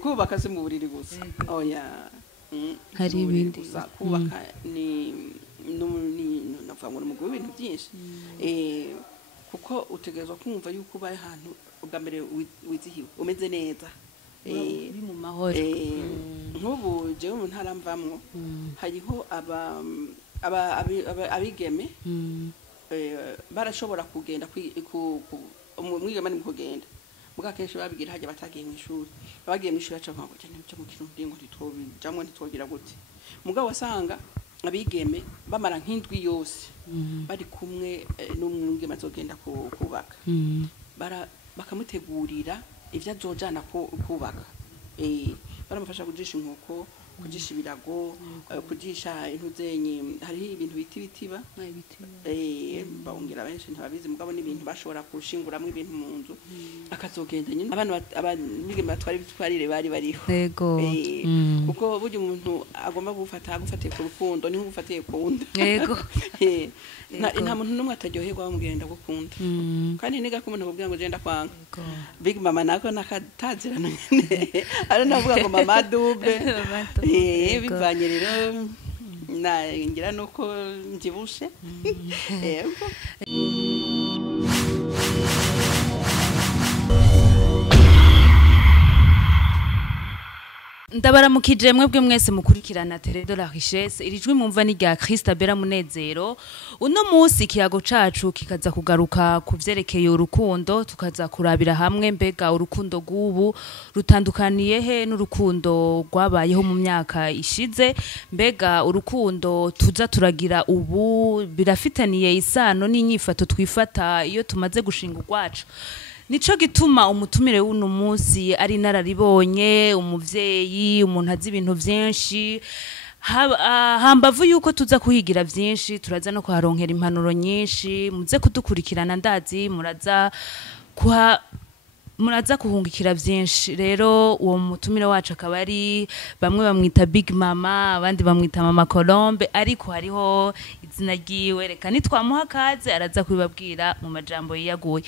kubaka si mu buriri gusa oya hari ibindi kubaka ni navuga ngo umugwi w'ibintu byinshi kuko utegerezwa kumva yuko ubaye ahantu ubwa mbere wizihiwe umeze neza uri mu mahoro nk'ubu jewe mu ntara mvamwo hariho abigeme barashobora kugenda umwigeme ni mu kugenda muga kenshi babigira haje batagiye mu ishuri bagiye mu ishuri aca nko cyane cyo mu kirundi ngo ntitobijamwe ntitogira gute mugabo wasanga abigeme bamara nk'indwi yose bari kumwe n'umwigeme azogenda kubaka bakamutegurira ivyo azojana kubaka baramufasha kujisha inkoko kujisha ibirago kujisha intuzenyi hari ibintu bitiba bawungira benshi ntababizi mugabo n'ibintu bashobora kushinguramwe ibintu mu nzu akazogenda nyine abana batwari bitwarire bari bariho yego kuko burya umuntu agomba gufatiye ku rukundo niho gufatiye kunda yego nta muntu n'umwe ataryoherwa bamugenda gukunda kandi niga ko umuntu akubwira ngo genda kwanga big mama nako nakatazirana nyine ari navuga ngo mama double bivanye rero ngira nuko mbyibushe yego ndabaramukije mwebwe mwese mukurikirana Télé de la Richesse irijwi mumva ni rya Christabella Munezero uno munsi kiyago cacu kikaza kugaruka kuvyerekeye urukundo tukaza kurabira hamwe mbega urukundo rw'ubu rutandukaniye he n'urukundo rwabayeho mu myaka ishize mbega urukundo tuza turagira ubu birafitaniye isano n'inyifato twifata iyo tumaze gushinga urwacu nico gituma umutumire w'uno munsi ari nararibonye umuvyeyi umuntu azi ibintu vyinshi hambavu yuko tuza kuhigira vyinshi turaza no kuharonkera impanuro nyinshi muze kudukurikirana ndazi muraza kuhungikira vyinshi rero uwo mutumire wacu akaba ari bamwe bamwita Big Mama abandi bamwita Mama Colombe ariko hariho izina ryiwe reka nitwamuha kaze araza kubibabwira mu majambo yiyaguye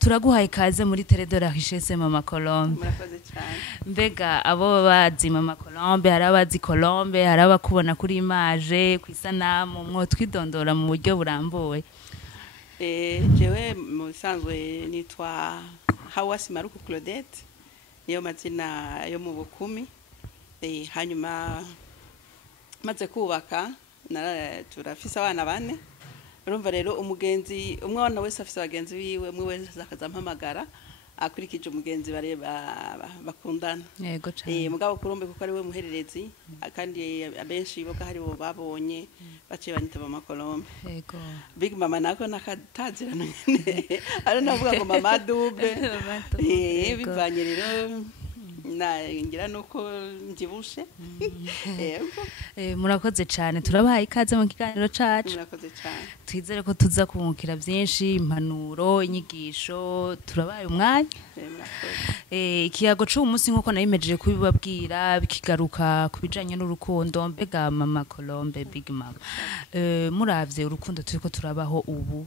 turaguhaye kaze muri Télé de la Richesse Mama Colombe murakoze cyane mbega abo bazi Mama Colombe harabazi Colombe harabakubona kuri image kwisanamu mwo twidondora mu buryo burambuye jewe mu bisanzwe nitwa Hawasi Maruku Claudette niyo mazina yo mu Bukumi hanyuma maze kubaka turafise abana bane urumva rero umugenzi umwe wana wese afise abagenzi biwe umwe wese akazampamagara akurikije umugenzi bakundana yego cyane mugabo kurumbe kuko ari we muhererezi kandi abenshi boga hari bo babonye baciye banita Mama Colombe yego Big Mama nako nakatazirana nyine ari navuga ngo Mama double bivanye rero ngira nuko mbyibushe yego murakoze cyane turabahaye ikaze mu kiganiro cacu murakoze cyane twizere ko tuza kumukira byinshi impanuro inyigisho turabaye umwanya ikiyago cy'uyu munsi nk'uko nabimejeje kubibabwira bikigaruka ku bijanye n'urukundo mbega Mama Colombe Big Mama muravye urukundo turiko turabaho ubu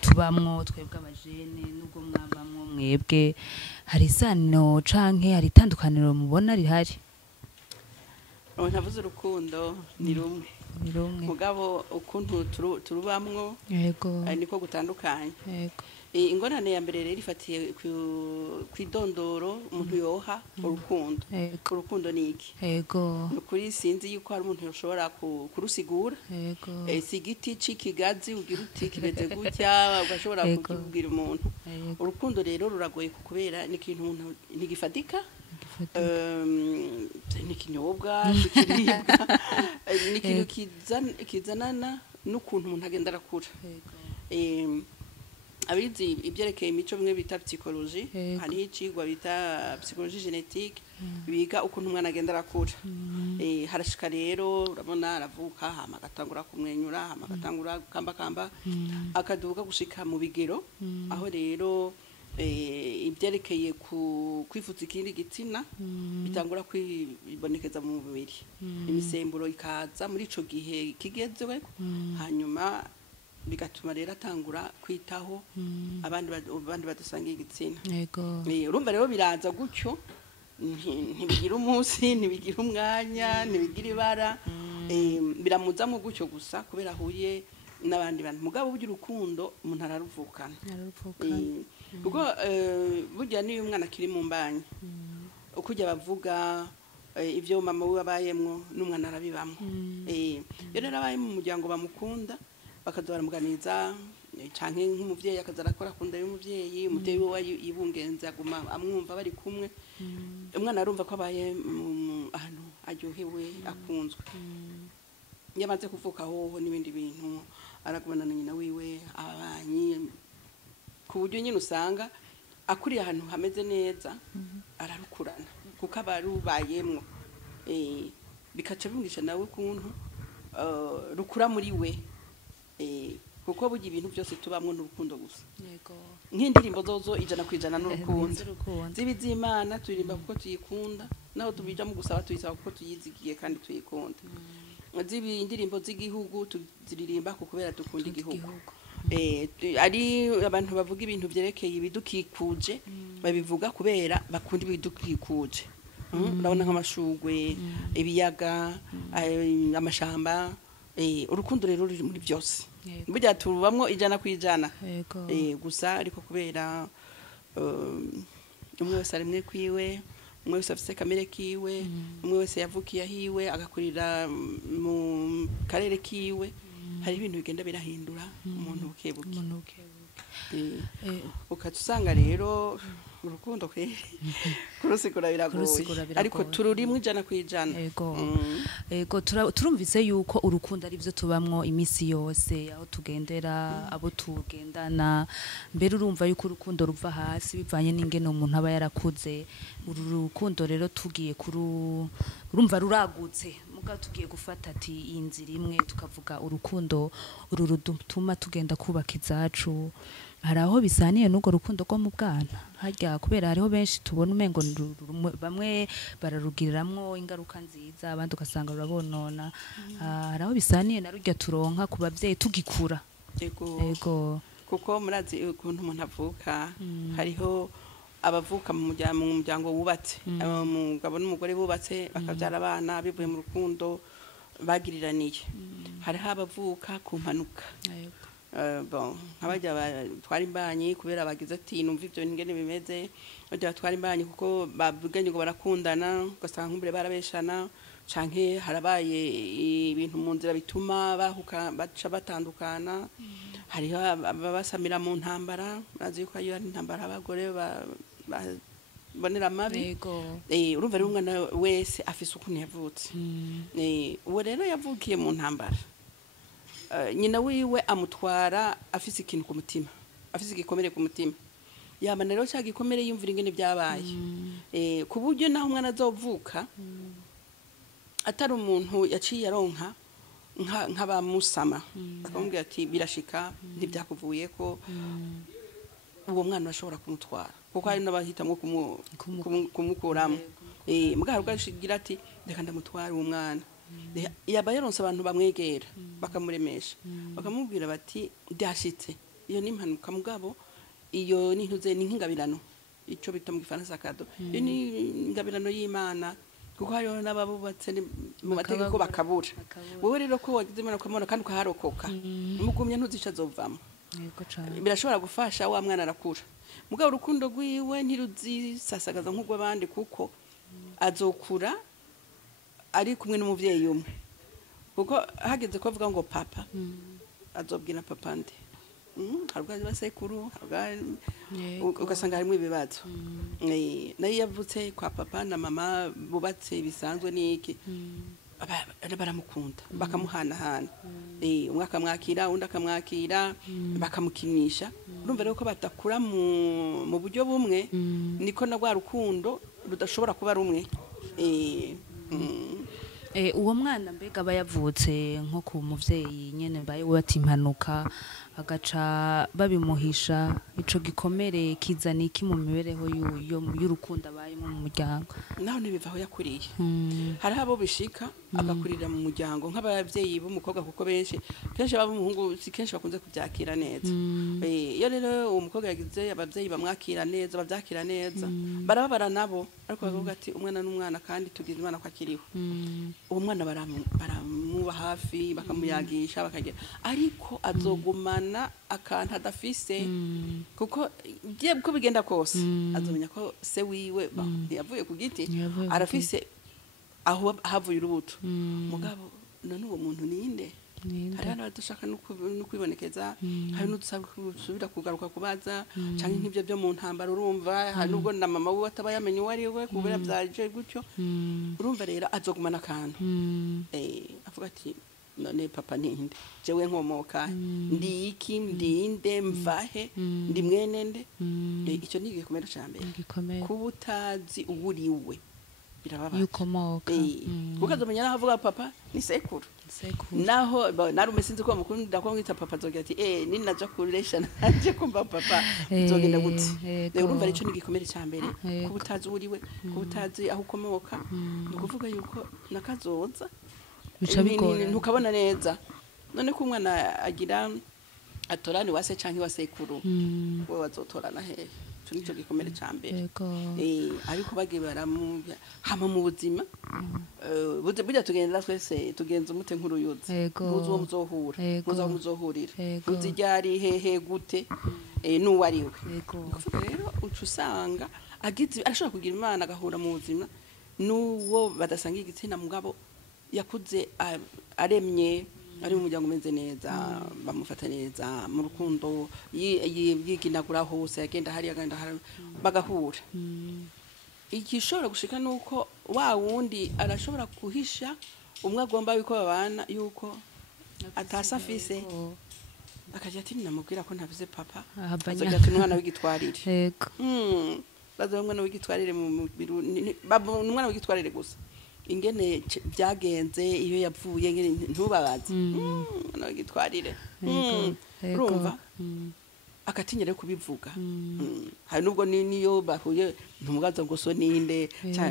tubamwo twebwe abajene nubwo mwabamwo mwebwe hari isano canke hari itandukaniro mubona rihari ntavuze urukundo ni rumwe mugabo ukuntu turubamwo yego niko gutandukanye yego ingorane ya mbere rero ifatiye kwidondoro umuntu yoha urukundo ni iki yego kuri sinzi yuko hari umuntu yoshobora kurusigura yego si igiti c'ikigazi ugira uti kimeze gutya ugashobora kubwira umuntu urukundo rero ruragoye kubera ni ikintu umuntu ntigifatika ni ikinyobwa ikiribwa ni ikintu kizanana n'ukuntu umuntu agenda arakura abizi ibyerekeye imico bimwe bita psychologie hari icigwa bita psychologie génétique biga ukuntu umwana agenda arakura harashika rero urabona aravuka hama agatangura kumwenyura hama agatangura kamba akaduga gushika mu bigero aho rero ibyerekeye kwifuza ikindi gitsina bitangura kwibonekeza mu mubiri imisemburo ikaza muri ico gihe kigezwe hanyuma bigatuma rero atangura kwitaho abandi badasangiye igitsina yego urumva rero biraza gutyo ntibigira umunsi ntibigira umwanya ntibigira ibara biramuzamo gutyo gusa kubera ahuye n'abandi bantu mugabo burya urukundo umuntu araruvukana kuko burya niyo umwana akiri mu mbanyi uko ujya bavuga ibyo mama we abayemwo n'umwana arabibamwo iyo rero abaye mu muryango bamukunda bakaza baramuganiriza canke nk'umuvyeyi akaza arakora akunda y'umuvyeyi umuvyeyi we yibungenze aguma amwumva bari kumwe umwana arumva ko abaye ahantu aryohewe akunzwe iyo amaze kuvuka hoho n'ibindi bintu aragumana na nyina wiwe ababanyi ku buryo nyine usanga akuriye ahantu hameze neza ararukurana kuko aba rubayemwo bikaca bimwisha nawe ukuntu rukura muri we kuko burya ibintu byose tubamwo n'urukundo gusa nk'indirimbo zozo 100% n'urukundo z'ibizimana turirimba kuko tuyikunda naho tubijamo gusaba tuyisaba kuko tuyizigiye kandi tuyikunda zibi indirimbo z'igihugu tuziririmba kuko kubera dukunda igihugu ari abantu bavuga ibintu byerekeye ibidukikuje babivuga kubera bakunda ibidukikuje urabona nk'amashugwe ibiyaga amashamba urukundo rero ruri muri byose burya tubamwo 100%. Gusa ariko kubera umwe wese arimwe kwiwe umwe wese afise kamere kiwe umwe wese yavukiye ahiwe agakurira mu karere kiwe hari ibintu bigenda birahindura umuntu bukebuke ukatusanga rero urukundo kurusigura biragoye ariko tururimwe 100%. Ego turumvise yuko urukundo ari byo tubamwo imisi yose aho tugendera abo tugendana mbere urumva yuko urukundo ruva hasi bivanye n'ingene umuntu aba yarakuze uru rukundo rero tugiye urumva ruragutse muga tugiye gufata ati inzira imwe tukavuga urukundo uru rutuma tugenda kubaka izacu hari aho bisaniye n'ugo rukundo rwo mu bwana harya kubera hariho benshi tubona umengo bamwe bararugiriramwo ingaruka nziza abandi ugasanga rurabonona hari aho bisaniye na rujya turonka ku bavyeyi tugikura ego kuko murazi ukuntu umuntu avuka hariho abavuka mu muryango wubatse umugabo n'umugore bubatse bakabyara abana bivuye mu rukundo bagiriraniye hariho abavuka ku mpanuka nk'abajya batwara imbanyi kubera bagize ati numva ibyo ngene bimeze bajya batwara imbanyi kuko babuganye ngo barakundana ugasanga nk'umbure barabeshana canke harabaye ibintu mu nzira bituma baca batandukana hariho ababasamira mu ntambara bazi yuko iyo ari intambara abagore bonera mabi urumva rero umwana wese afise ukuntu yavutse uwo rero yavukiye mu ntambara nyina wiwe amutwara afise ikintu ku mutima afise igikomere ku mutima yamana rero cya gikomere yumvira ingene byabaye ku buryo naho umwana azovuka atari umuntu yaciye aronka nk'abamusama akamubwira ati birashika ntibyakuvuye ko uwo mwana ashobora kumutwara kuko hari n'abahitamwo kumukuramo mugabo bwashigira ati reka ndamutwara uwo mwana yaba yaronse abantu bamwegera bakamuremesha bakamubwira bati byashitse iyo ni impanuka mugabo iyo ni nk'ingabirano ico bita mu gifaransa kado iyo ni ingabirano y'Imana kuko hariho n'ababubatse mu mategeko bakabura wowe rero ko wagize Imana ukamubona kandi ukaharokoka umugumye ntuzica azovamo birashobora gufasha wa mwana arakura mugabo urukundo rwiwe ntiruzisasagaza nk'ubw'abandi kuko azokura ari kumwe n'umuvyeyi umwe kuko hageze ko avuga ngo papa azobwira papa nde harugari basekuru ugasanga harimo ibibazo nayo yavutse kwa papa na mama bubatse bisanzwe n'iki baramukunda bakamuhanahana umwe akamwakira undi akamwakira bakamukinisha urumva rero ko batakura mu buryo bumwe niko na rwa rukundo rudashobora kuba rumwe uwo mwana mbega aba yavutse nko ku muvyeyi nyene baye wati impanuka agaca babimuhisha ico gikomere kizana iki mu mibereho y'urukundo abayemo mu muryango naho nibivaho yakuriye hari abo bishika agakurira mu muryango nk'abavyeyi b'umukobwa kuko kenshi ab'umuhungu si kenshi bakunze kubyakira neza iyo rero umukobwa yagize abavyeyi bamwakira neza bavyakira neza barababara nabo ariko bakavuga ati umwana n'umwana kandi tugize umwana ko akiriho uwo mwana baramuba hafi bakamuyagisha bakagira ariko azogumana akantu adafise kuko uko bigenda kose azomenya ko se wiwe yavuye ku giti arafise aho havuye urubuto mugabo none uwo muntu ninde hari hano dushaka no kwibonekeza hari n'udusabwa gusubira kugaruka kubaza canke nk'ivyo byo mu ntambara urumva hari nubwo na mama we ataba yamenye uwo ari we kubera byaje gutyo urumva rero azogumana akantu avuga ati none papa ninde jewe nkomoka ndi iki ndinde mvahe ndi mwene nde icyo ni igikomere cyambere kubutazi uwuriwe birababaje yukomoka ukazomenya naho avuga papa ni sekuru naho narume sinzi ko mukunda ko mwita papa zogira ati ni naja kuresha naje kumva papa zogenda gute urumva ico ni igikomere cyambere kubutazi uwuriwe kubutazi aho ukomoka ni kuvuga yuko nakazoza ntukabona neza none ko umwana agira atorani wase canke wasekuru we wazotorana hehe cyo nico gikomere cyambere ariko bagiye baramuvya hama mu buzima burya tugenda twese tugenza umute nk'uruyuzi muzo muzohurira muziryari hehe gute n'uwariwe rero ucu usanga agize arashobora kugira imana agahura mu buzima n'uwo badasanga igitsina mugabo yakuze aremye ari mu muryango umeze neza bamufata neza mu rukundo yiginagura hose yagenda hari bagahura igishobora gushika nuko wa wundi arashobora kuhisha umwe agomba yuko babana yuko atasafise akaje ati namubwira ko ntavuze papa azogira ati umwana w'igitwarire yego bazo umwana w'igitwarire mu umwana w'igitwarire gusa ingene byagenze iyo yavuye ntubabaze no gitwarire urumva akatinyere kubivuga hari nubwo niyo bahuye ntumugaza ngo so ninde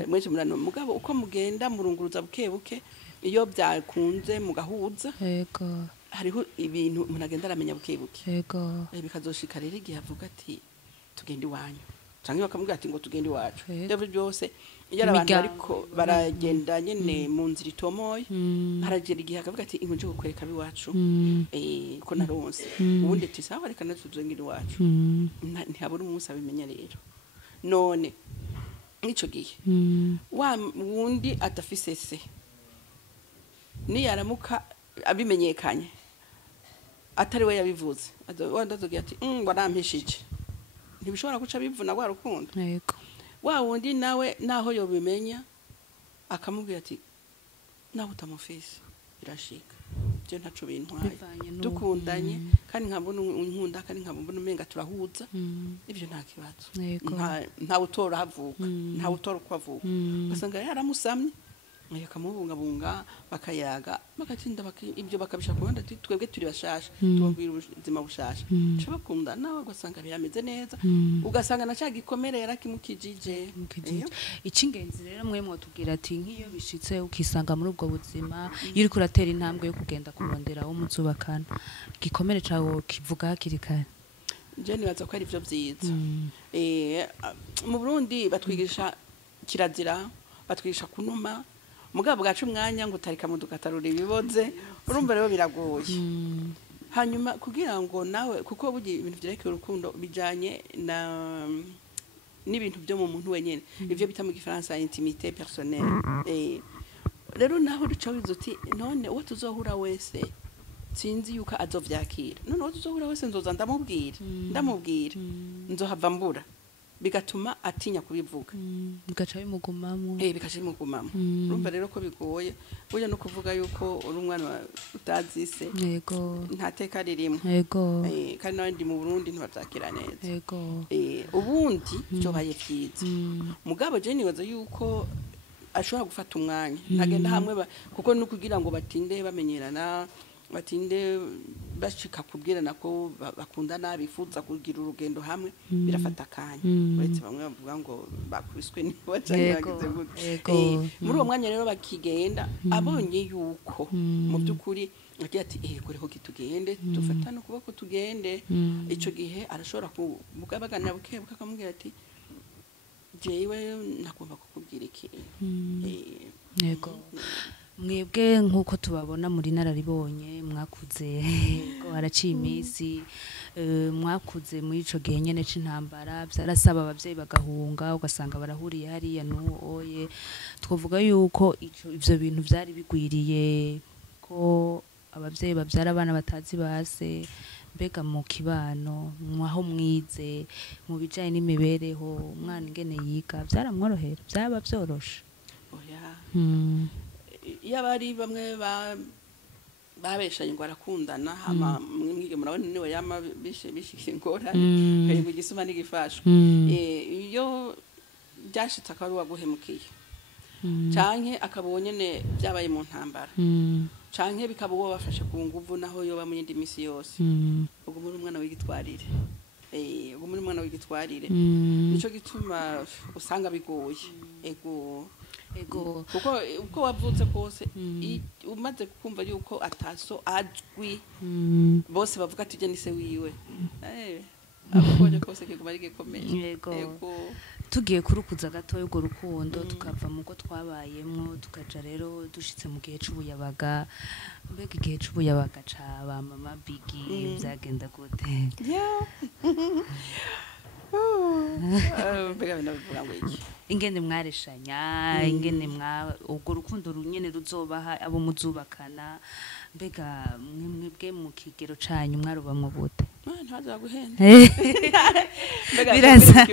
mwese murano mugabo uko mugenda murunguruza buke iyo byakunze mugahuza yego hariho ibintu munagenda aramenya buke yego bikazoshika rero igihe avuga ati tugende iwanyu canke bakamubwira ati ngo tugende iwacu ibyo byose iyo abantu ariko baragenda nyene mu nzira itomoye haragera igihe akavuga ati inkunje gukwereka biwacu ko naronse ubundi ati sawa reka natuzengera iwacu ntihabura umunsi abimenya rero none nico gihe wa wundi atafise se ni yaramuka abimenyekanye atari we yabivuze azogira ati warampishije ntibishobora guca bivuna wa rukundo yego wa wundi nawe naho yobimenya akamubwira ati naho utamufise birashika byo ntaco bintwaye dukundanye kandi nkabona inkunda kandi nkabona umenga turahuza ibyo nta kibazo nta utora havuka nta utora uko avuka basanga yaramusamye yakamubungabunga bakayaga bagatinda ibyo bakabishaka kubanda ati twebwe turi bashasha tubabwira ubuzima bushasha cyo nawe ugasanga birameze neza ugasanga na cya gikomere yarakimukijije icingenzi rero mwe mwotubwira ati nk'iyo bishitse ukisanga muri ubwo buzima iyo uri kuratera intambwe yo kugenda kurondera wo muzubakana gikomere cawo kivuga hakiri kare je nibaza ko ari byo byiza mu Burundi batwigisha kirazira batwigisha kunuma mugabo bwacu umwanya ngo utarika mu dukatarura ibiboze urumva rero biragoye hanyuma kugira ngo nawe kuko bugi ibintu byerekeye urukundo bijanye na n'ibintu byo mu muntu wenyene ivyo bita mu gifaransa intimité personnelle rero naho ruca wizuti none uwo tuzohura wese sinzi yuko azovyakira none uwo tuzohura wese nzoza ndamubwira nzohava mbura bigatuma atinya kubivuga bigaca bimugumamo bikaca bimugumamo urumva rero ko bigoye burya no kuvuga yuko uri umwana utazise yego nta teka ririmo yego kandi nawe ndi mu Burundi ntibavyakira neza yego ubundi byo baye vyiza mugabo je nibaza yuko ashobora gufata umwanya ntagenda hamwe kuko no kugira ngo batinde bamenyerana batinde bashika kubwirana ko bakundana bifuza kugira urugendo hamwe birafata akanya uretse bamwe bavuga ngo bakubiswe nibo bagize gute muri uwo mwanya rero bakigenda abonye yuko mu by'ukuri agira ati reho kitugende dufatane ukuboko tugende ico gihe arashobora kubaganira buke akamubwira ati jewe nakumva kukubwira iki yego mwebwe nkuko tubabona muri nararibonye mwakuze ko haraciye iminsi mwakuze muri ico gihe nyene c'intambara byarasaba abavyeyi bagahunga ugasanga barahuriye hariya n'uwo oye twovuga yuko ivyo bintu byari bigwiriye ko abavyeyi bavyara abana batazi base mbega mu kibano mwaho mwize mu bijanye n'imibereho umwana ingene yiga byaramworohera byaba byoroshe oya yabari bamwe babeshanye ngo arakundana hama mwige murabona niwe yama bishikira ingorane kari kugisuma n'igifashwe iyo byashitse akari waguhemukiye canke akabonye ne byabaye mu ntambara canke bikaba uwo bafashe ku nguvu naho yoba mu yindi misi yose ubwo muri umwana w'igitwarire ubwo muri umwana w'igitwarire nico gituma usanga bigoye ego kuko uko wavutse kose umaze kumva yuko ataso ajwi bose bavuga ati je nise wiwe akoje kose kiguma ari gikomeye yego tugiye kurukuza gato y'ugo rukundo tukava mugo twabayemwo tukaja rero dushitse mu gihe c'ubuyabaga mbega igihe c'ubuyabaga ca ba mama Bigi byagenda gute mbega binavuga ngo iki ingene mwareshanya ingene ubwo rukundo runyene ruzobaha abo muzubakana mbega mwebwe mu kigero canyu mwarubamwe bute ntaza guhenda biraza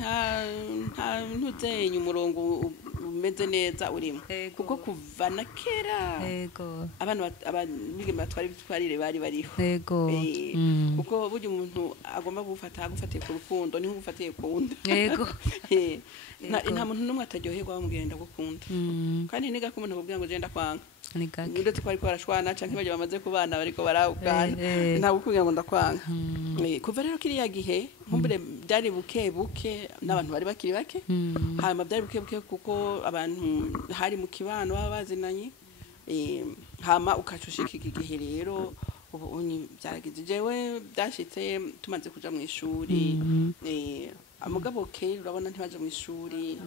nta ntuzenye umurongo umeze neza urimo kuko kuva na kera abana bigema twari bari bariho kuko burya umuntu agomba agufatiye ku rukundo niho ugufatiye kunda nta muntu n'umwe ataryoherwa bamugenda gukunda kandi niga ko umuntu akubwira ngo genda kwanga ndetse ko ariko barashwana canke baje bamaze kubana bariko barawukana nta gukubwira ngo ndakwanga kuva rero kiriya gihe nkumbure byari buke n'abantu bari bakiri bake hanyuma byari buke kuko abantu hari mu kibano baba bazinanye hama ukacushika iki gihe rero ubu byaragize jewe byashitse tumaze kuja mu ishuri amugabo ke urabona ntibaje mu ishuri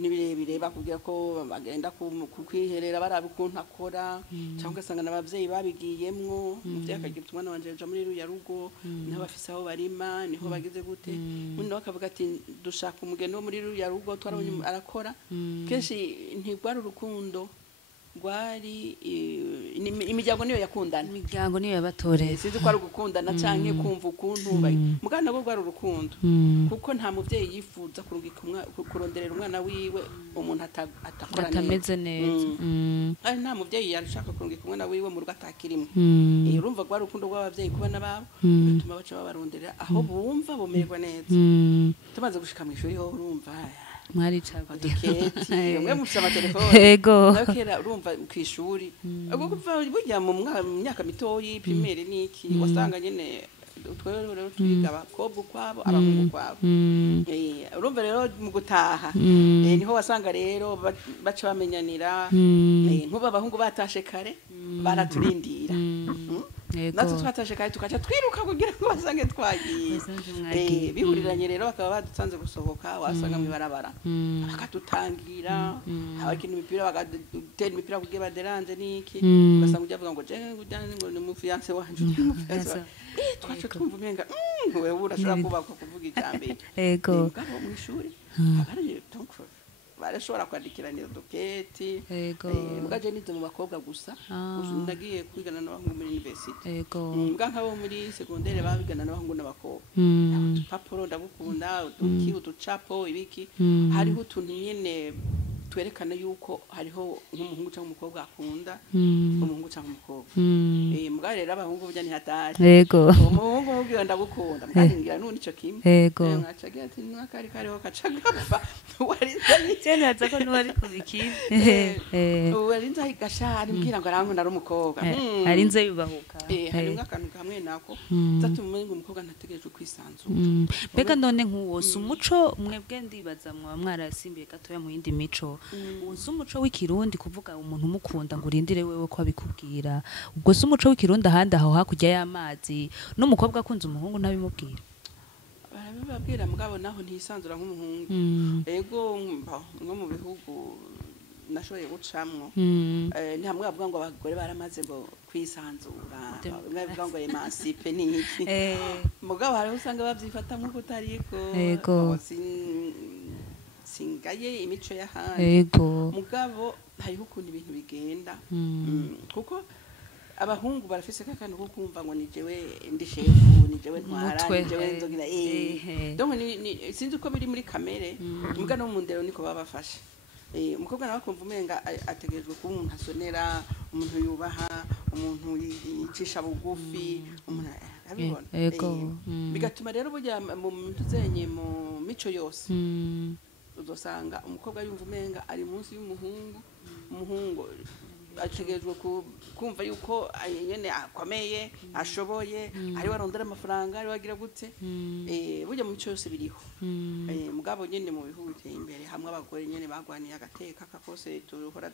nibirebire bakubwira ko bagenda kukwiherera barabe ukuntu akora cyangwa ugasanga n'abavyeyi babigiyemwo muvyeyi akagira umwana wanje aja muri ruya rugo niho bafise aho barima niho bagize gute undi bakavuga ati dushaka umugeni wo muri ruya rugo twarabonye arakora kenshi ntigwara urukundo gwari imiryango niyo yakundana imiryango niyo yabatoreye sizi ko ari gukundana canke kumva ukuntu mugana nabo gwari urukundo kuko nta muvyeyi yifuza kuronderera umwana wiwe umuntu atakorana atameze neza nta muvyeyi yarashaka kurungika umwana wiwe mu rugo atakirimo urumva gwari urukundo rw'abavyeyi kubana babo bituma baca babaronderera aho bumva bumererwa neza tumaze gushika mu ishuri ho urumva mwari cagwa duketi umwe mu sama telefone yego nakera urumva kwishuri ubwo kuva burya mu myaka mitoyi primaire niki wasanga nyene twero rero twiga abakobwa kwabo abahungu kwabo urumva rero mu gutaha niho wasanga rero baca bamenyanira nkuba abahungu batashe kare baraturindira natwe twatashe kare tukaca twiruka kugira ngo basange twagiye bihuriranye rero bakaba badutanze gusohoka wasanga mu barabara bakadutangira abakina imipira bagatera imipira kugira baderanje niki ugasanga ujya avuga ngo je ujyane ngo ni mu fiance wanje twaca twumva umenga wewe urashobora kubaka kuvuga ijambo yego mu ishuri abari barashobora kwandikiranira duketi mugaje nize mu bakobwa gusa ndagiye kwigana n'abahungu muri university mbwa nkabo muri secondaire babigana n'abahungu n'abakobwa papuro ndagukunda uducapo ibiki hariho utuntu nyene twerekana yuko hariho nk'umuhungu cyangwa umukobwa akunda umuhungu cyangwa umukobwa mugabo rero abahungu burya ntihatari yego umuhungu mubwira ndagukunda mukaringira none ico kimwe yego mwacagira ati mwakari kariho kacagapfa warizanye cyane haza ko nuwari kubikira warinze ahigashari mbwira ngo arankunda ari umukobwa hari inze yubahuka hari akantu kamwe nako zatuma ngo umukobwa ntategereje kwisanzura mbega none nk'uwose umuco mwebwe ndibaza mwaba mwarasimbiye gatoya mu yindi mico uzi umuco w'ikirundi kuvuga umuntu umukunda ngo urindire wewe ko abikubwira ubwo si umuco w'ikirundi ahandi aho hakurya y'amazi n'umukobwa akunze umuhungu ntabimubwira barabibabwira mugabo naho ntisanzura nk'umuhungu ego nko mu bihugu nashoboye gucamwo ni hamwe bavuga ngo abagore baramaze ngo kwisanzura bamwe bavuga ngo emancipe ni iki mugabo hariho usanga bavyifata nk'uko utariko singaye imico y'ahandi yego mugabo hariho ukuntu ibintu bigenda kuko abahungu barafise kakandi ko kumva ngo ni jewe ndi shefu ni jewe ntwara ni jewe nzogira donc sinzi uko biri muri kamere mbwa no mu ndero niko babafashe umukobwa nawe akumva umenga ategerejwe kuba umuntu asonera umuntu yubaha umuntu yicisha bugufi umuntu abibona bigatuma rero burya mu tuzenye mu mico yose uzosanga umukobwa yumva umenga ari munsi y'umuhungu ategerejwe kumva yuko nyene akomeye ashoboye ari warondera amafaranga ari wagira gute burya mu mico yose biriho mugabo nyene mu bihugu biteye imbere hamwe abagore nyene bagwaniye agateka kakose tuhora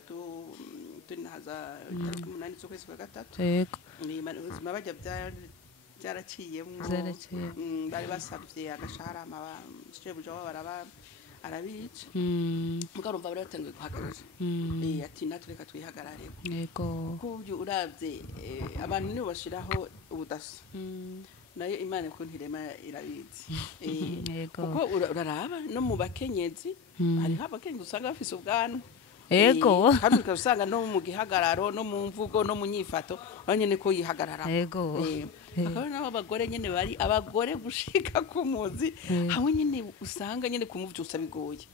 tunahaza tariki 8 z'ukwezi kwa gatatu ubuzima bajya byaraciyemo bari basabye agashahara shebuja wabo arabica mugabo urumva bari batangiye guhagarara ati natwe reka twihagarare kuko uravye abantu nibo bashiraho ubudasa nayo imana ko ntirema irabizi kuko uraraba no mu bakenyezi hariho abakenyezi usanga bafise ubwanwa ego kandi ukasanga no mu gihagararo no mu mvugo no mu nyifato banyene ko yihagarara akaba nabo abagore nyene bari abagore gushika ku muzi hamwe nyene usanga nyene kumuvyusa bigoye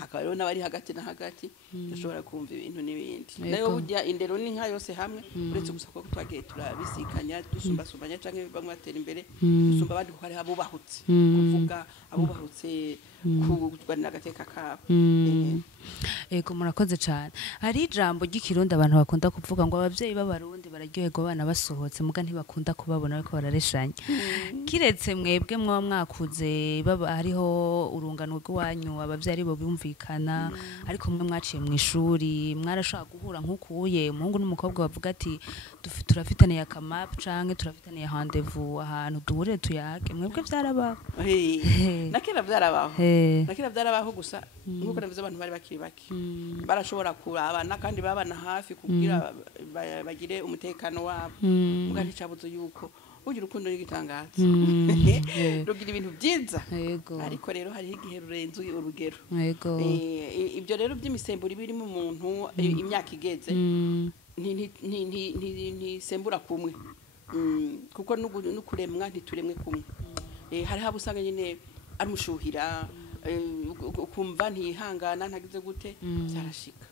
hakaba rero n'abari hagati na hagati dushobora kumva ibintu n'ibindi nayo burya indero ni nka yose hamwe uretse gusa ko twagiye turabisikanya dusumbasumbanya canke bamwe batera imbere dusumba abandi ko hari abubahutse kuvuga abubahutse kugwanira agateka kabo ego murakoze cyane hari ijambo ry'ikirundi abantu bakunda kuvuga ngo abavyeyi b'abarundi bararyoherwa abana basohotse muga ntibakunda kubabona ariko barareshanya kiretse mwebwe mwaba mwakuze hariho urungano rw'iwanyu abavyeyi bo bumvikana ariko mwe mwaciye mu ishuri mwarashaka guhura nk'ukuye umuhungu n'umukobwa bavuga ati turafitaniye akamap canke turafitaniye rendez-vous ahantu duhure tuyage mwebwe vyarabaho nakira vyarabaho gusa nk'uko navuze abantu bari bakiri bake barashobora kurabana kandi babana hafi kugira bagire umutekano wabo muga nticabuze yuko ugira urukundo n'igitangaza rugira ibintu byiza ariko rero hariho igihe rurenze urugero ibyo rero by'imisemburo biri mu muntu imyaka igeze ntisembura kumwe kuko n'ukuremwa ntituremwe kumwe hariho abo usanga nyine amushuhira ukumva ntihangana ntagize gute byarashika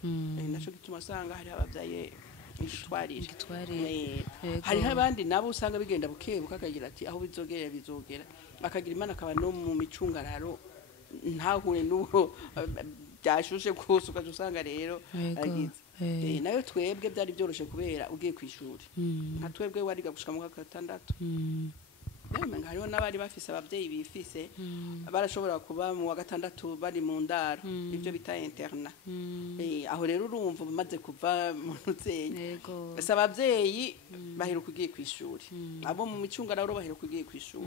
naco gituma usanga hari abavyaye ishitwarire hariho abandi nabo usanga bigenda bukebuka akagira ati aho bizogera akagira imana akaba no mu micungararo ntahure n'uwo byashushe kose ukazusanga rero agize nayo twebwe byari byoroshe kubera ugiye kwishuri nka twebwe wariga gushika mu gatandatu hariho n'abari bafise abavyeyi bifise barashobora kuba mu wa gatandatu bari mu ndaro ibyo bita interna aho rero urumva bamaze kuva mu ntuzenye ese abavyeyi baheruka ugiye kwishuri abo mu micungararo baheruka ugiye kwishuri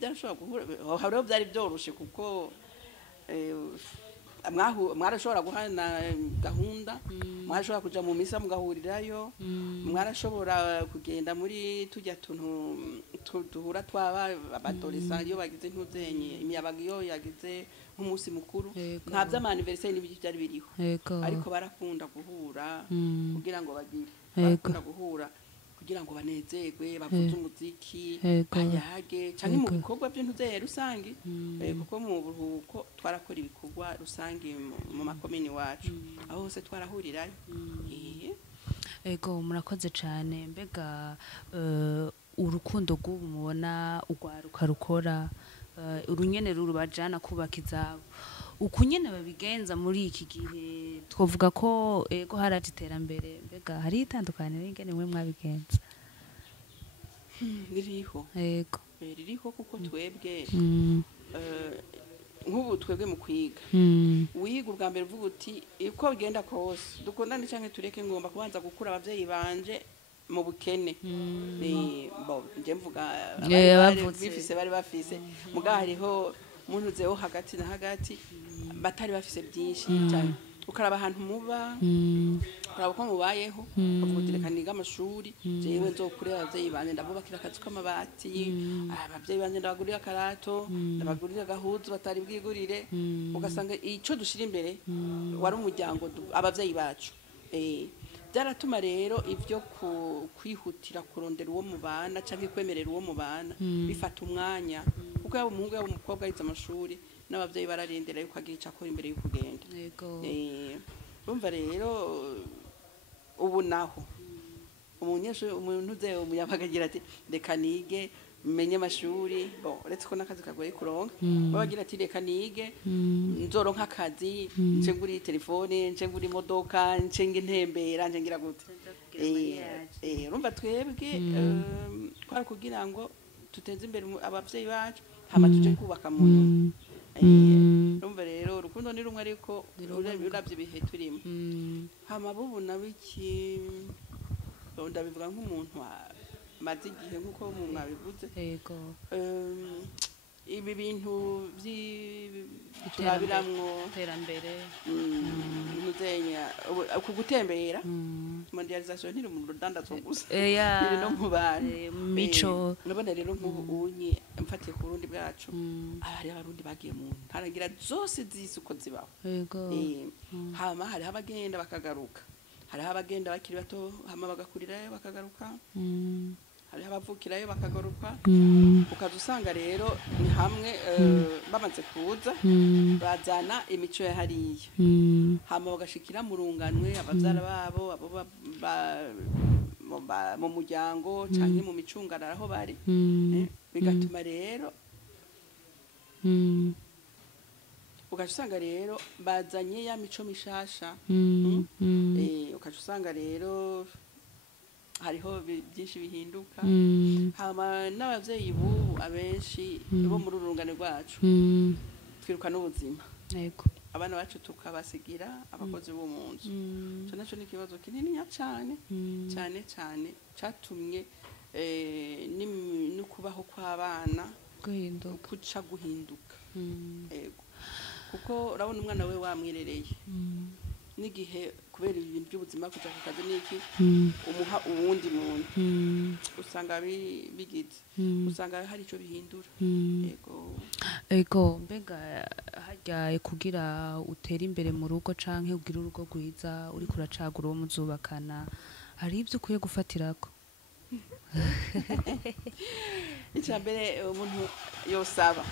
byarashobora guhura aho byari byoroshe kuko mwarashobora guhana gahunda mwarashobora kuja mu misa mugahurirayo mwarashobora kugenda muri tujya tuntu duhura twaba abadolescents iyo bagize ntuzenye imiyabaga iyo yagize nk'umunsi mukuru nta by'amaniversaire n'ibyo byari biriho ariko barakunda guhura kugira ngo bagire barakunda guhura kugira ngo banezerwe bavuze umuziki Yego. bayage canke mu Yego. bikorwa by'intuzeye rusangi kuko mu buruhuko twarakora ibikorwa rusangi mu makomini wacu aho hose twarahurirayo Ego murakoze cyane mbega urukundo rw'ubu mubona urwaruka rukora urunyene rurubajana kubaka izabo uku nyene babigenza muri iki gihe twovuga ko ego haraje iterambere mbega hari itandukaniro ingene mwe mwabigenza ririho ego ririho kuko twebwe nk'ubu twebwe mu kwiga wiga ubwa mbere uvuga uti uko bigenda kose dukundane canke tureke ngomba kubanza gukura abavyeyi banje mu bukene nje mvuga bari bafise muga hariho umuntu uzeho hagati na hagati batari bafise byinshi cyane ukaraba ahantu muba ukaraba uko mubayeho ukavuga uti reka niga amashuri jewe nzokurera abavyeyi banje ndabubakira akazu k'amabati abavyeyi banje ndabagurira akarato ndabagurira agahuzu batari bwigurire ugasanga ico dushira imbere wari umuryango abavyeyi bacu byaratuma rero ivyo kwihutira kurondera uwo mubana canke kwemerera uwo mubana bifata umwanya kuko yaba umuhungu yaba umukobwa yize amashuri n'abavyeyi bararindira yuko agira icakora imbere yo kugenda urumva rero ubu naho umunyeshuri umuntu uze umuyabaga agira ati reka nige menye amashuri uretse ko n'akazi kagoye kuronka babagira ati reka nige nzoronka akazi nce nguri telefone nce nguri imodoka nce ngintembera nce ngira gute urumva twebwe twari kugira ngo tuteze imbere abavyeyi bacu hama tuje kubaka mu nyuma urumva rero urukundo ni rumwe ariko uravye ibihe turimo hama bubu nabiki ndabivuga nk'umuntu maze igihe nk'uko mwabivuze yego ibi bintu turabiramwo iterambere muzenya ku gutembera mondialisation ntiri mu rudandazwa gusa iri no mu bantu mico nabona rero nk'ubu unye mfatiye ku Burundi bwacu hari abarundi bagiye mu ntaragira zose z'isuko zibaho yego hama hari abagenda bakagaruka hari abagenda bakiri bato hama bagakurirayo bakagaruka hari abavukirayo bakagaruka ukaza usanga rero ni hamwe bamaze kuza bazana imico ya hariya hama bagashikira mu runganwe abavyara babo abo mu muryango canke mu micungararo aho bari bigatuma rero ugaca usanga rero bazanye ya mico mishasha ugaca usanga rero hariho byinshi bihinduka hama n'abavyeyi bubu abenshi bo muri urungane rwacu twiruka n'ubuzima yego abana bacu tukabasigira abakozi bo mu nzu cyo naco ni ikibazo kinini cyane cyane cyane catumye no kubaho kw'abana guhinduka yego kuko urabona umwana we wamwirereye n'igihe kubera ibintu by'ubuzima kuja ku kazi niki umuha uwundi muntu usanga bigize usanga hari ico bihindura ego mbega harya kugira utera imbere mu rugo canke ugira urugo rwiza uri kuracagura uwo muzubakana hari ibyo ukwiye gufatirako icyambere umuntu yosaba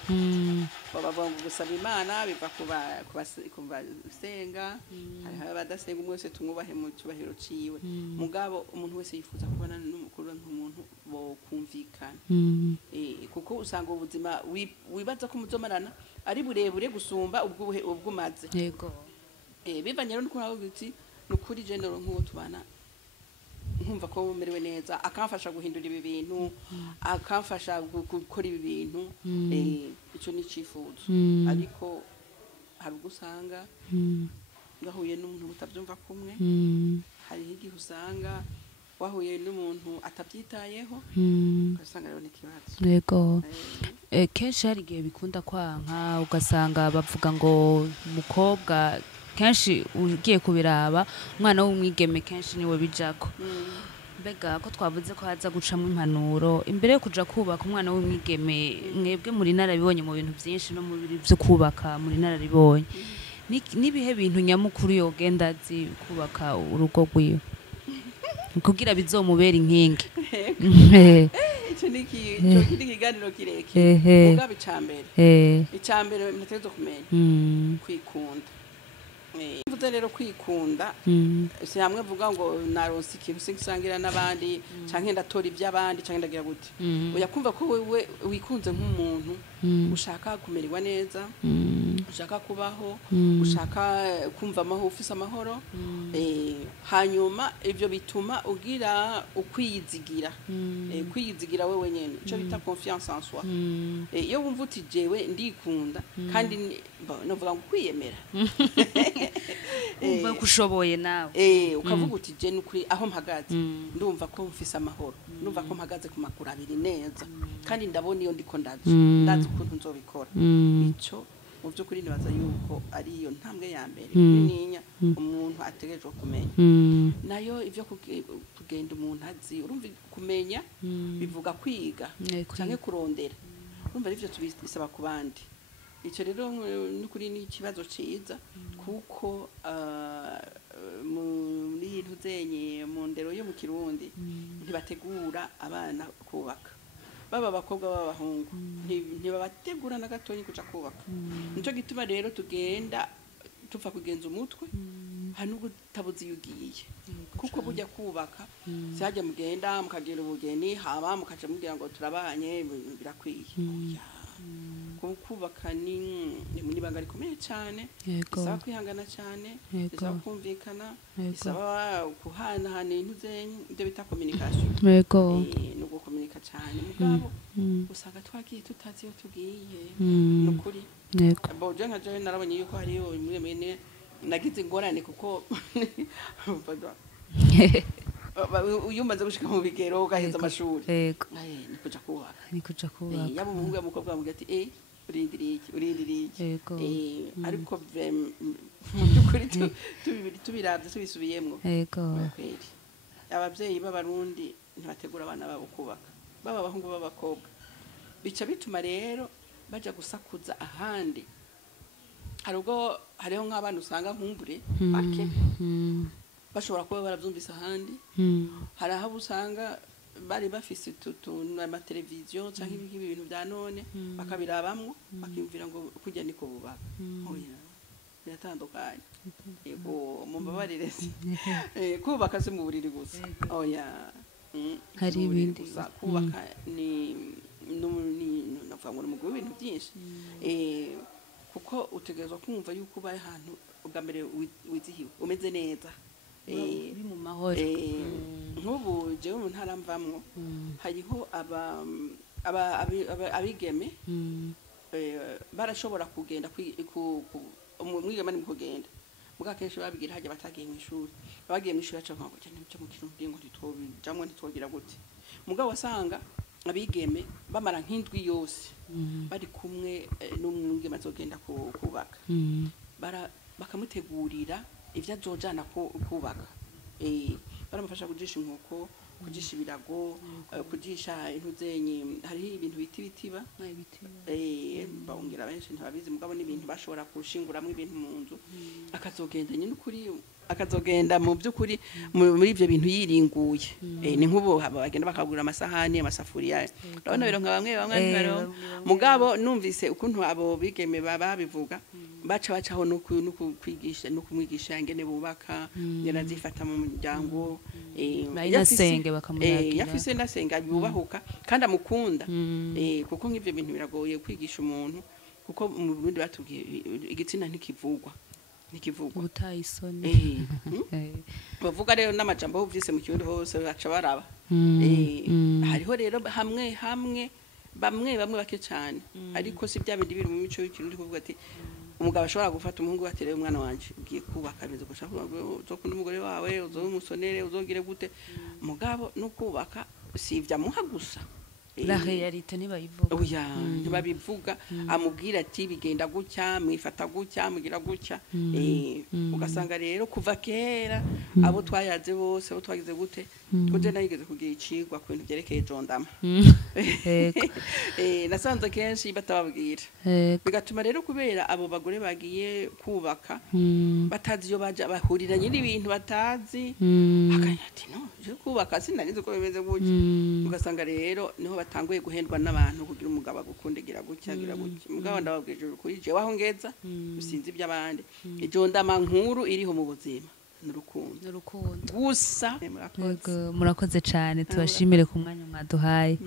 baba gusaba Imana biva kuba senga hari abadasenga umwe wese tumwubahe mu cyubahiro ciwe mugabo umuntu wese yifuza kubana n'umukuru nk'umuntu bo kumvikana kuko usanga ubuzima wibaza ko muzomarana ari burebure gusumba ubwumaze yego bivanye no kunaho uti nukuri gender nk'uwo tubana nkumva ko merewe neza akamfasha guhindura ibi bintu akamfasha gukora ibi bintu ico ni cifuzo ariko hari ugusanga ngahuye n'umuntu mutavyumva kumwe hari igihe usanga wahuye n'umuntu atabyitayeho ugasanga rero n'ikibazo yego kenshi hari igihe bikunda kwanka ugasanga bavuga ngo umukobwa kenshi ugiye kubiraba umwana w'umwigeme kenshi niwe bijako mbega ko twavuze ko haza gucamo impanuro imbere yo kuja kubaka umwana w'umwigeme mwebwe muri narabibonye mu bintu byinshi no mu biri byo kubaka muri narabibonye nibihe bintu nyamukuru yogenda azi kubaka urugo rwiwe kugira bizomubera inkingi icyo ni ikiganiro kirekire mugabo icambere nategerezwa kumenya kwikunda. Mvuze rero kwikunda si hamwe vuga ngo naronse ikintu singisangira n'abandi canke ndatora iby'abandi canke ndagira gute. Uyakumva ko wewe wikunze nk'umuntu ushaka kumererwa neza, ushaka kubaho, ushaka kumva ufise amahoro, hanyuma ivyo bituma ugira ukwiyizigira, kwiyizigira wewe nyene, ico bita confiance en soi. Iyo wumva uti jewe ndikunda kandi novuga ngo kwiyemera umva kushoboye nawe ukavuga uti je nukuri aho mpagaze ndumva ko mfise amahoro, ndumva ko mpagaze ku maguru abiri neza kandi ndabona iyo ndiko ndazi ukuntu nzobikora. Ico mu by'ukuri nibaza yuko ari iyo ntambwe ya mbere ninya umuntu ategerezwa kumenya. Nayo ivyo kugenda umuntu azi, urumva kumenya bivuga kwiga canke kurondera, urumva ivyo tubisaba ku bandi. Icyo rero n'ukuri ni ikibazo ciza kuko muri ntuzenye mu ndero yo mu Kirundi ntibategura abana kubaka, baba abakobwa baba abahungu ntibabategura na gatoyi kuja kubaka. Nico gituma rero tugenda tupfa kugenza umutwe hano gutabuze yugiye, kuko burya kubaka sijya mugenda mukagira ubugeni haba mukaca mugira ngo turabanye birakwiye. Kubaka ni ibanga rikomeye cyane, bisaba kwihangana cyane, bisaba kumvikana, bisaba kuhanahana ibyo bita communication. Ni ugukomunika cyane mugabo usanga twagiye tutazi iyo tugiye nukuri. Boje nka je narabonye yuko hari imwe nagize ingorane kuko uyu maze gushika mu bigero ugaheza amashuri nikuja kubaka yaba umuhungu y'umukobwa bamubwira ati urindiriye ariko mu by'ukuri tubiravye tubisubiyemwo abavyeyi b'abarundi ntibategura abana babo kubaka, baba abahungu b'abakobwa. Bica bituma rero baja gusakuza ahandi. Hariho nk'abana usanga nkumbure bake bashobora kuba baravyumvise ahandi, hari aho usanga bari bafise amateleviziyo canke ibintu vya none bakabirabamwo bakiyumvira ngo kurya niko bubaka. Biratandukanye. Yego mumbabarire kubaka si mu buriri gusa. Hari ibindi kubaka ni navuga ngo mu bintu byinshi, kuko utegerezwa kumva yuko ubaye ahantu ubwa mbere wizihiwe umeze neza, uri mu mahoro. Nk'ubu jewe mu ntara mvamwo hariho abigeme barashobora kugenda umwigeme ni mu kugenda muga kenshi babigira hajya batagiye mu ishuri, bagiye mu ishuri aca nko cyane cyo mu Kirundi ngo ntitwobijamwe ntitwogira gute. Mugabo wasanga abigeme bamara nk'indwi yose bari kumwe n'umwigeme azogenda kubaka, bakamutegurira ivyo azojana kubaka. Baramufasha kujisha inkoko, kujisha ibirago, kujisha intuzenye, hari ibintu bitiba bawungira benshi ntababizi mugabo n'ibintu bashobora kushinguramwe ibintu mu nzu, akazogenda nyine ukuri akazogenda mu by'ukuri muri ivyo bintu yiringuye. Ni nk'ubu bagenda bakagura amasahani, amasafuriya, urabona biro nka bamwe mugabo numvise ukuntu abo bigeme babivuga bacaho no kwigisha no kumwigisha ingene bubaka, yarazifata mu muryango, yasenge bakamuragira, yafise nasenga bubahuka kandi amukunda, kuko nk'ivyo bintu biragoye kwigisha umuntu, kuko mu Burundi batubwiye igitsina ntikivugwa ubutayisoni. Bavuga rero n'amajambo uvise mu Kirundi hose baca baraba. Hariho rero hamwe bamwe bake cyane, ariko si bya bindi biri mu mico y'Ikirundi kuvuga ati umugabo ashobora gufata umuhungu atereye umwana wanje ugiye kubaka bizo gushaka uzokunda umugore wawe uzomusonere uzogire gute. Mugabo no kubaka si ivya muha gusa, la réalité ntibayivuga oya ntibabivuga amubwira ati bigenda gutya mwifata gutya mugira gutya ugasanga rero kuva kera abo twayaze bose abo twagize gute tuje nayigeze kugira icigwa ku bintu byerekeye jondama nasanze kenshi batababwira bigatuma rero kubera abo bagore bagiye kubaka batazi iyo baja bahuriranye n'ibintu batazi akanya ati no je kubaka sinanize ko bimeze gutya ugasanga rero niho batanguye guhendwa n'abantu kugira umugabo agukundegira gutya gira gutya mugabo ndababwije kuri je waho ngeza usinzi by'abandi ijondama nkuru iriho mu buzima n'urukundo gusa murakoze cyane tubashimire ku mwanya mwaduhaye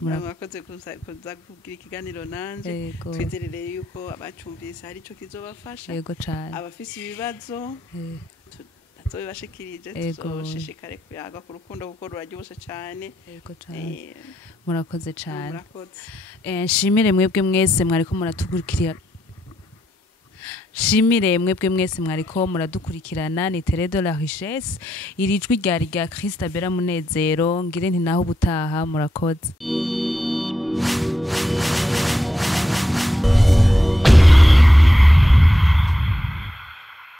murakoze kuza kugira ikiganiro nanje twizerere yuko abacumvise hari ico kizobafasha yego cyane abafise ibibazo bashikirije tuzoshishikare kuyaga ku rukundo kuko ruraryoshe cyane murakoze cyane nshimire mwebwe mwese mwariko muratukurikira shimire mwebwe mwese mwariko muradukurikirana ni Télé de la Richesse irijwi ryari rya Christabella Munezero ngire nti naho butaha murakoze